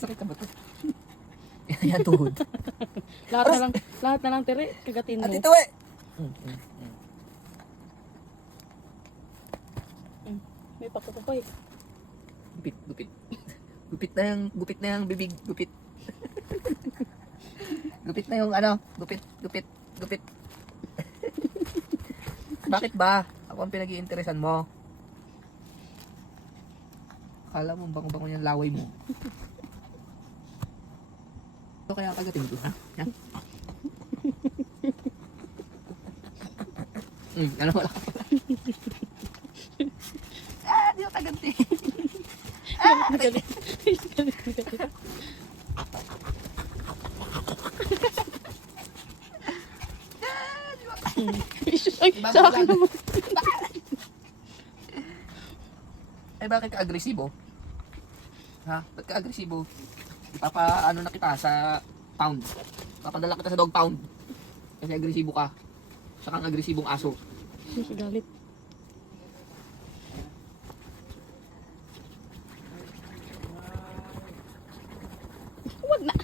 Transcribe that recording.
Sakit ka ba to? Yan, tuhod. lahat na lang tire, kagatin mo. At ito eh! May pakukukoy. Gupit, gupit. Gupit na yung bibig, gupit. Gupit na yung ano, gupit. Bakit ba? Ako ang pinag-iinteresan mo. Akala mo bango-bango yung laway mo. Ito kaya kagatin ko, ha? Yan. Ano wala ka pala. Di ako kaganti. Ay, sa akin naman. Ay, bakit ka agresibo? Ha? Ba't ka agresibo? Ipapa-ano na kita sa pound. Papadala kita sa dog pound. Kasi agresibo ka. Saka ang agresibong aso. Galit. Huwag na.